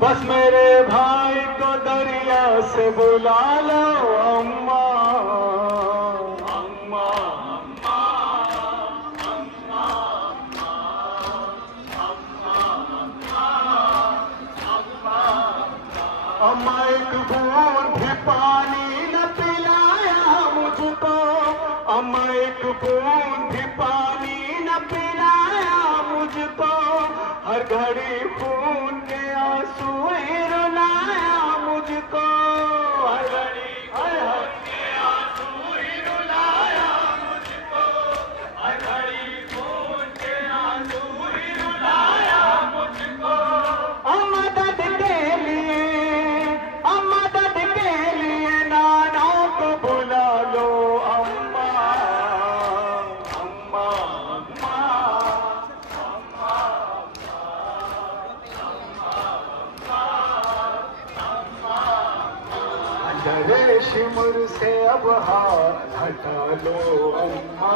बस मेरे भाई को दरिया से बुला लो अम्मा, अम्मा, अम्मा, अम्मा, अम्मा, अम्मा एक बूंद भी पानी न पिलाया मुझको, अम्मा एक बूंद भी पानी न पिलाया मुझको, हर घड़ी खून के आंसू ही रुलाया मुझको, हर घड़ी खून के आंसू ही रुलाया मुझको, हर घड़ी खून के आंसू ही रुलाया मुझको। मदद के लिए, मदद के लिए नाना को बुला लो अम्मा, अम्मा, अम्मा, अंधेरे शिमुर से अब हाथ हटा लो अम्मा,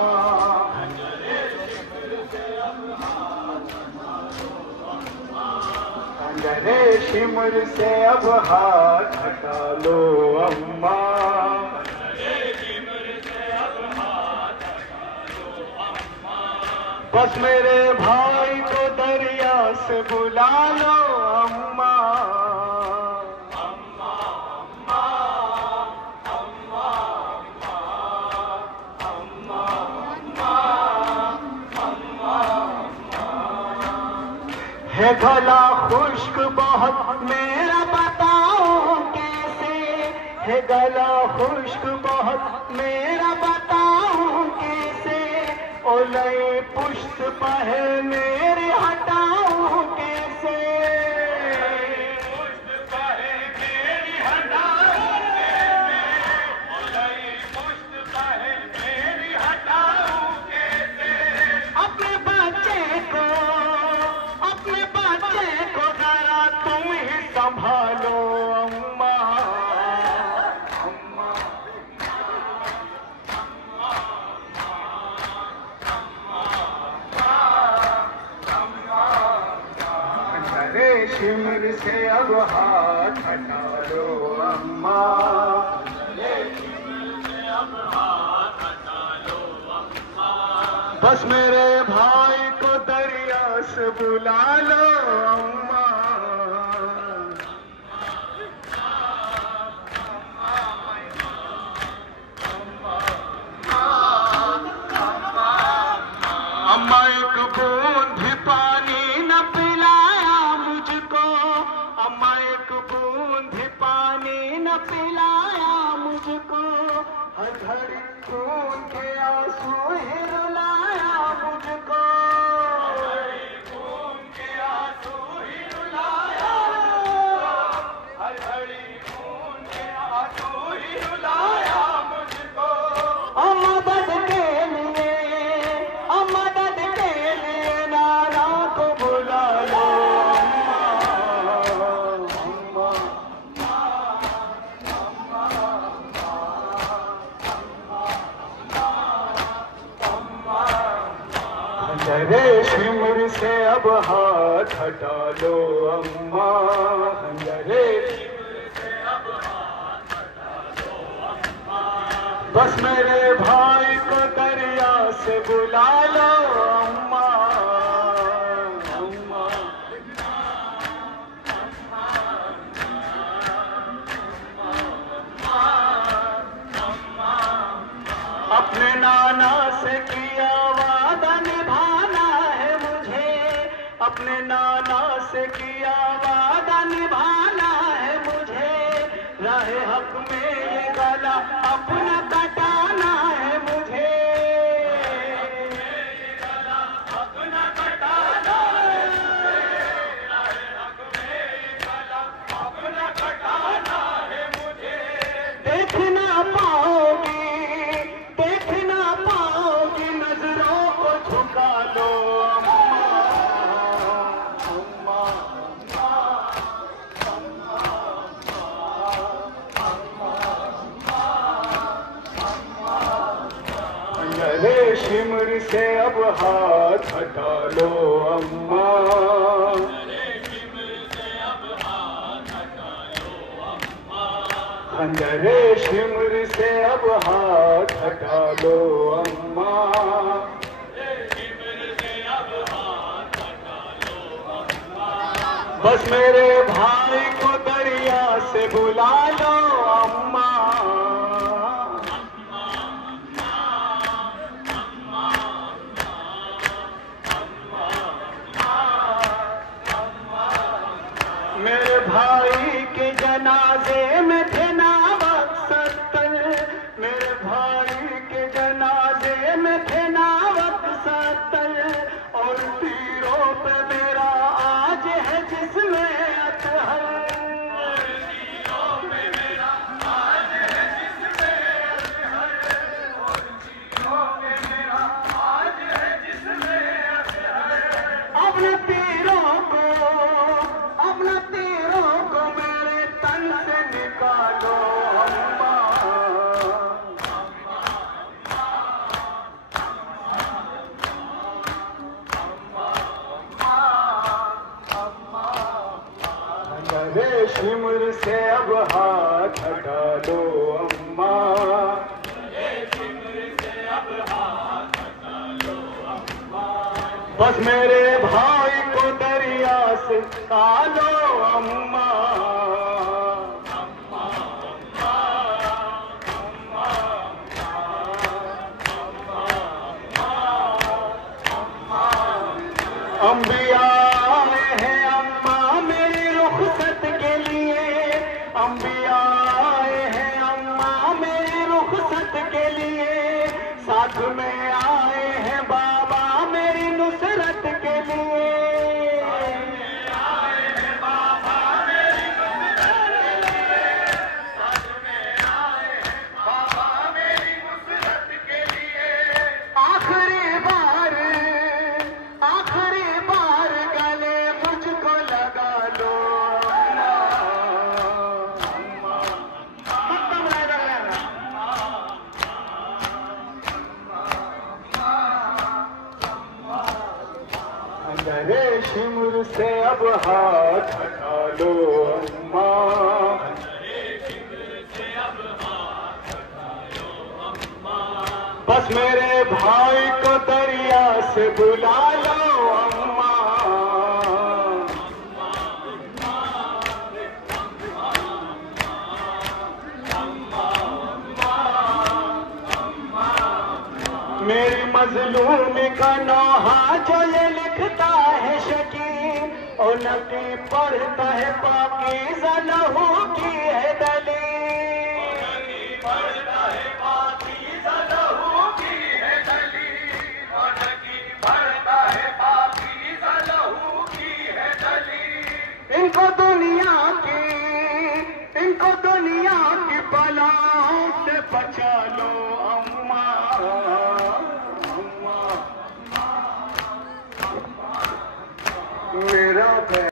अंधेरे शिमुर से अब हाथ हटा लो अम्मा, बस मेरे भाई को दरिया से बुला लो अम्मा, है गला खुश्क बहुत मेरा बताओ कैसे, है गला खुश्क बहुत मेरा बताओ कैसे, ओले पुष्ट पहे मेरे हटाओ कैसे, पुष्ट पहे मेरी हटाओ कैसे, ओले पुष्ट पहे मेरी हटाओ कैसे, अपने बच्चे को जरा तुम ही संभालो अम्मा, अम्मा, अंधेरे शिमर से अब हाथ हटा लो अम्मा, बस मेरे भाई को दरिया से बुला लो अम्मा, अम्मा एक बूंद भी पानी न पिलाया मुझको, अम्मा एक बूंद भी पानी न पिलाया मुझको, हर घड़ी खून के आंसू ही रुलाया मुझको, खून के आंसू ही रुलाया, हर घड़ी खून के आंसू ही रुलाया मुझको। मदद के लिए, मदद के लिए नाना को बुला लो अम्मा, अंधेरे शिमर से अब हाथ हटा लो अम्मा, अंधेरे शिमर से अब हाथ हटा लो अम्मा, बस मेरे भाई को दरिया से बुला लो अम्मा, अम्मा, अपने नाना से किया वादा निभाना है मुझे, अपने नाना से किया वादा निभाना है मुझे, राहे हक में ये गला अपना कटाना है मुझे, गला अपना कटाना है मुझे, राहे हक में ये गला अपना कटाना है मुझे, देख ना पाओगी, देख ना पाओगी नजरों को झुका लो अम्मा, अम्मा, अंधेरे शिमर से अब हाथ हटा लो अम्मा, अंधेरे शिमर से अब हाथ हटा लो अम्मा, बस मेरे भाई को दरिया से बुला लो अम्मा। मेरे भाई के जनाजे में थे ना वक्त 70, मेरे भाई के जनाजे में थे ना वक्त 70, और तीरों पे मेरा आज है जिसमें अतहर, तीरों पे मेरा आज है जिसमें अतहर, और तीरों पे मेरा आज है जिसमें अतहर। अपने तीरों को मेरे तन से निकालो अम्मा, अंधेरे शिमर से अब हाथ हटा लो अम्मा, बस मेरे भाई को दरिया से निकालो अम्मा। अंबिया आए हैं अम्मा मेरी रुखसत के लिए, अंबिया आए हैं अम्मा मेरी रुखसत के लिए, साथ में आए हैं बाबा मेरी नुसरत के लिए, आए हैं बाबा मेरी नुसरत के लिए, साथ में आए हैं बाबा मेरी नुसरत के लिए। आखिरी बार गले मुझको लगा लो अम्मा, अंधेरे शिमर से अब हाथ हटा लो अम्मा, बस मेरे भाई को दरिया से बुला लो अम्मा। मेरी मजलूमी का नौहा जो ये लिखता है शकीन, और नकी पढ़ता है पाकीज़ा लहू की है दलील, पढ़ता है पाकीज़ा लहू की है दलील, और नकी पढ़ता है पाकीज़ा लहू की है दलील। इनको दुनिया